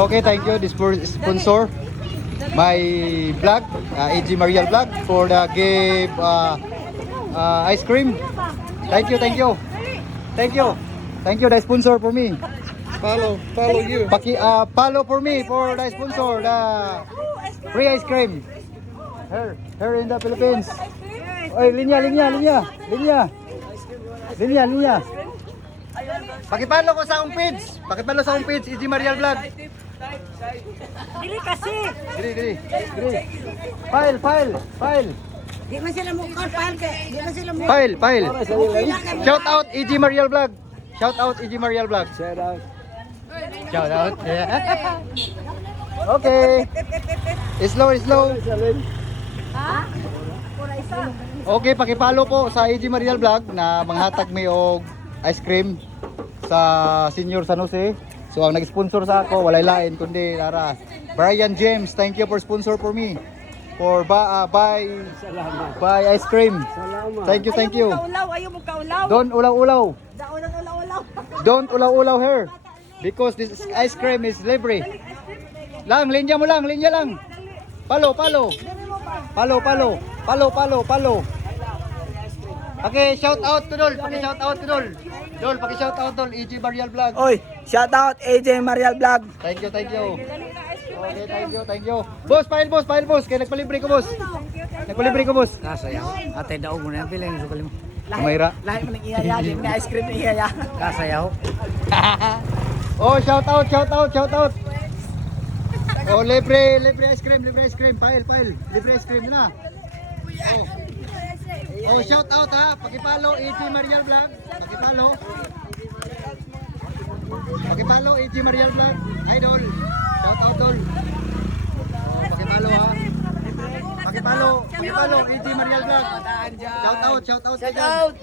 Okay, thank you. This for sponsor my vlog, AG Mariel vlog for the give ice cream. Thank you, thank you. Thank you. Thank you, the sponsor for me. Follow you. Follow for me for the sponsor, the free ice cream. Here in the Philippines. Oy, linya. Pakipalo ko sa akong page. Pakipalo sa akong page, EG Mariel vlog. Dili kasi. Dili. File. Di man sila mo file kay. Di man sila mo. File. Shout out EG Mariel vlog. Shout out EG Mariel vlog. Shout out. Okay. Slow. Ha? Pura isa. Okay, pakipalo po sa EG Mariel vlog na manghatag mi og ice cream sa Senior San Jose. So ang nag-sponsor sa ako walay lain kundi Lara Brian James. Thank you for sponsor for me for buy ice cream. Thank you. Ayaw mo kaulaw. Don't ulaw-ulaw. Ulaw. Don't ulaw-ulaw here because this ice cream is libre. Linya lang. Palo. Okay, shout out to Dol. Dol, paki-shout out Dol, EG Mariel vlog. Oy, shout out AJ Mariel Vlog. Thank you. Okay, thank you. Boss, file boss. Kaya nagpalibre ko, boss. Kasayaw. Ate daog mo na yung piling. Sukali mo. Kumaira. Lahat mo nang iyaya. May ice cream na iyaya. Kasayaw. Oh, shout out. Oh, libre ice cream. File. Libre ice cream na. Oh, shout out ha. Pakipalo EG Mariel vlog. Pakipalo EG Mariel vlog. Idol. Shout out Dol. Pakipalo ha. Pakipalo EG Mariel vlog. Shout out. Okay, shout out.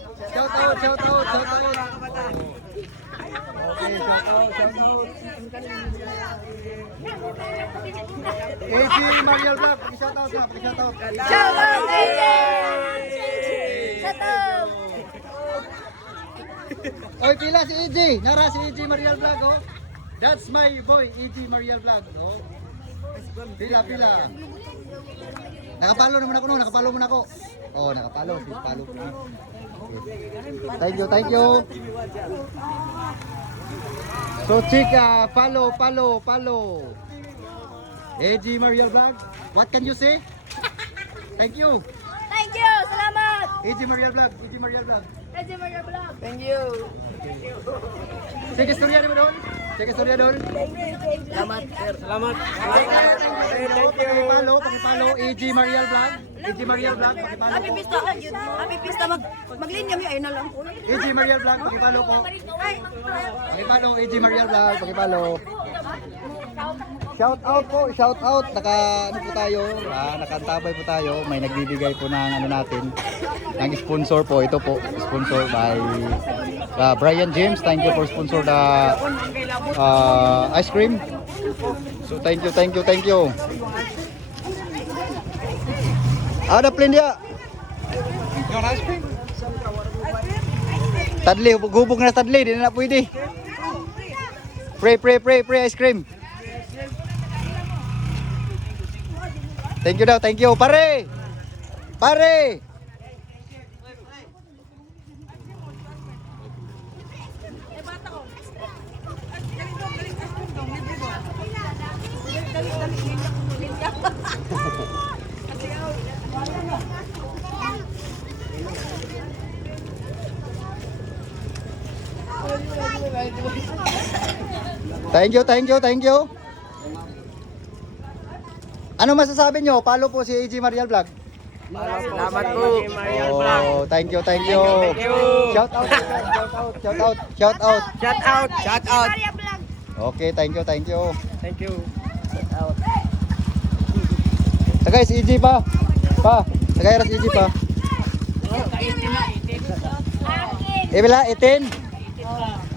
EG Mariel vlog. Shout out. Oy, pila si EG. Nara si EG Mariel vlog oh. That's my boy EG Mariel vlog oh. Pila. Nakapalo naman ako. Oh, nakapalo si palo. Okay. Thank you. So chika, follow. EG Mariel vlog. What can you say? Thank you. Salamat. EG Mariel vlog. Medyo Maria Vlog. Thank you. Sige, istorya mo doon. Salamat, sir. Salamat. Pakipalo, EG Mariel vlog. Pakipalo. Happy pista maglinya mi ay na lang. EG Mariel vlog, pakipalo po. Pakipalo, EG Mariel vlog, pakipalo. Shout out. Ano po tayo? Nakantabay po tayo. May nagbibigay po ng natin. Ng sponsor po. Ito po, sponsor by Brian James. Thank you for sponsor the ice cream. So thank you. Ada plan dia. You want ice cream? Tadli, gubog na tadli, di na pwede. Pre ice cream. Thank you. Pare. Thank you. Ano masasabi nyo? Follow po si EG Mariel vlog. Salamat po. Oh, thank you. Shout out. Shout out. Okay, thank you. Thank you. Shout out. Tagay si EG pa. Tagay si EG pa. Ibila 18.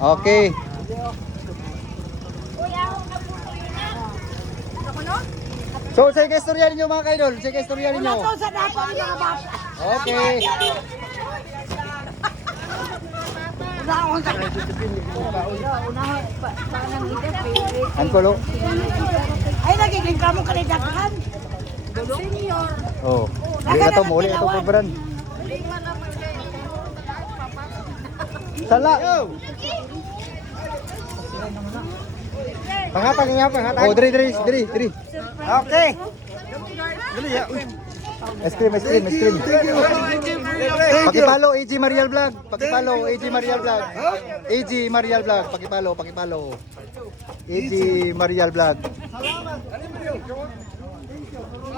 Okay. So, sige istorya ninyo mga kaidol. Sige istorya ninyo. Okay. Angkolo. Ay, nagiging kamo kalidaghan. Senior. Oh. Uli na to, uli na to pagbaran. Sala. Pangatag nga, pangatag. Oh, diri. Okay. Ice cream. Pakipalo, AG Marial Vlog. Pakipalo, AG Marial Vlog. AG Marial Vlog. Pakipalo. AG Marial Vlog.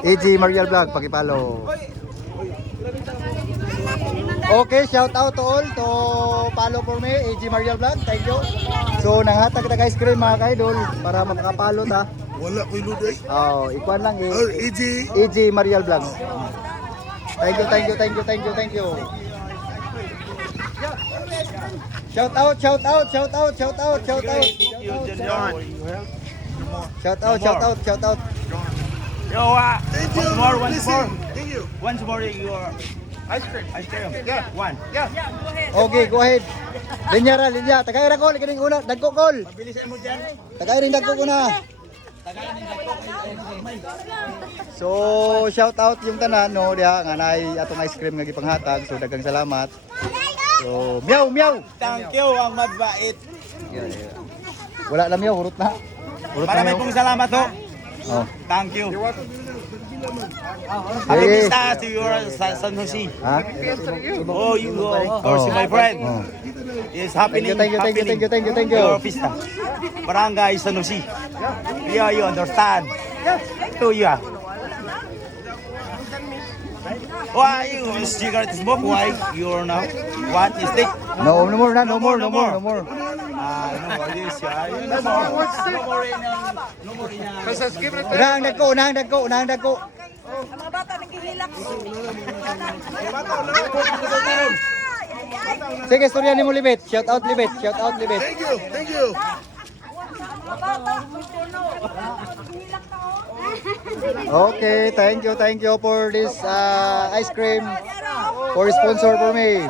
AG Marial Vlog. Pakipalo. Okay, shout out to all to follow for me, AG Marial Vlog. Thank you. So, nanghatag na ice cream mga kaidol para makapalo ta. Wala ko iluday. Oh, ikuan lang Oh, EG. AG Marial Vlog. Thank you. Shout out. Yo, Thank you. once more. Thank you. Once more, your ice cream. Yeah, one. Yeah. Okay, go ahead. Linya. Tagay ra ko, kining una, dagko kol. Bilisan mo dyan. Tagay rin dagko una. So, shout out yung tanan no, diha nga naay atong ice cream nga gipanghatag. So, daghang salamat. So, meow. Thank you, ang mabait. Wala na meow, hurot na. Maraming pong salamat ho. Oh. Thank you. Happy Sige. Pista to your San Jose. Ha? Oh, you go. Of course, my friend. Oh. It's happening. Thank you. Your Pista. Barangay San Jose. Yeah, you understand. To you. Why you cigarette smoke? Why you're now? What is it? No more. No more. No more this. No more in. Unahang dagko. Ang mga bata naghihilak. Sige, storya ni mo libet. Shout out libet. Thank you. Mga bata, may puno. Naghihilak na oh. Okay, thank you for this ice cream for sponsor for me.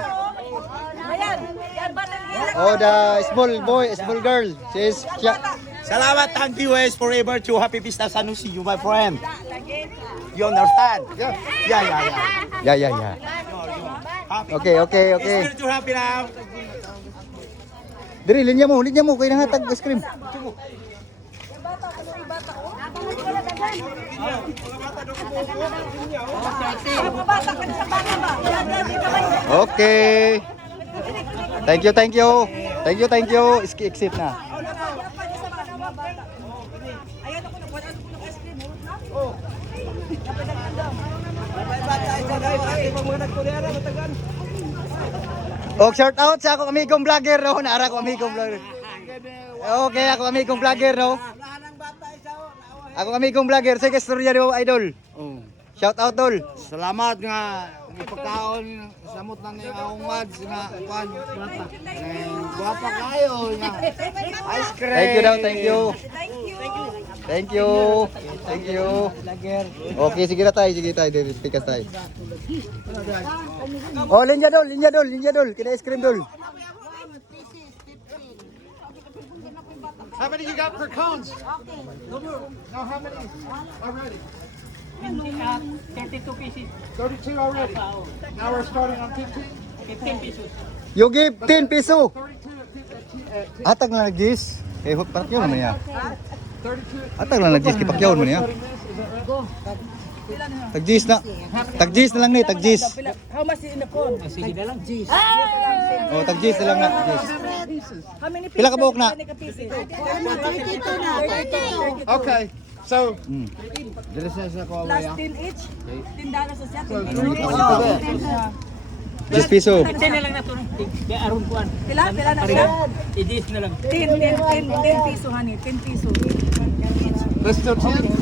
Ayan, yan ba naghihilak? Oh, the small girl. She's Salamat, thank you, forever to Happy Pista San Jose, you my friend. You understand? Yeah. Yeah. Happy. Okay. It's to happy now. Diri, linya mo kay nanghatag ice cream. Mga bata, kani sa bata ba? Yan, dito kayo. Okay. Thank you. Exit na. Ayan ako, nagwala ko ng ice cream. Shout out sa ako amigong vlogger no. Naara ko amigong vlogger. Okay, ako amigong vlogger no. Ako amigong vlogger. Sige, storya mo idol. Shout out tol. Salamat nga ipagkaon samot na ni akong mads nga kuan guwapa. Guwapa kayo nga. Ice cream. Thank you. Okay, sige tayo. Pikas tayo. Oh, linya dol. Kina ice cream dol. How many you got for cones? No, how many already? 32 pieces. 32 already. Now we're starting on 15. 15 pesos. You give 10 piso. 32 Atag lang nag-gis. Eh, pakyaw naman niya. 32. Atag lang nag-gis. Kipakyaw naman niya. Tag-gis na lang ni. How much in the phone? Sige na lang. Oh, tag-gis na lang na. Gis. How many Pila ka buhok na? Okay, so Plus 10 each. $10 sa set. 10 piso. 10 na lang na to. Kaya aron kuan. Pila na siya? I-10 na lang. 10 piso honey, 10 piso. let's do 10.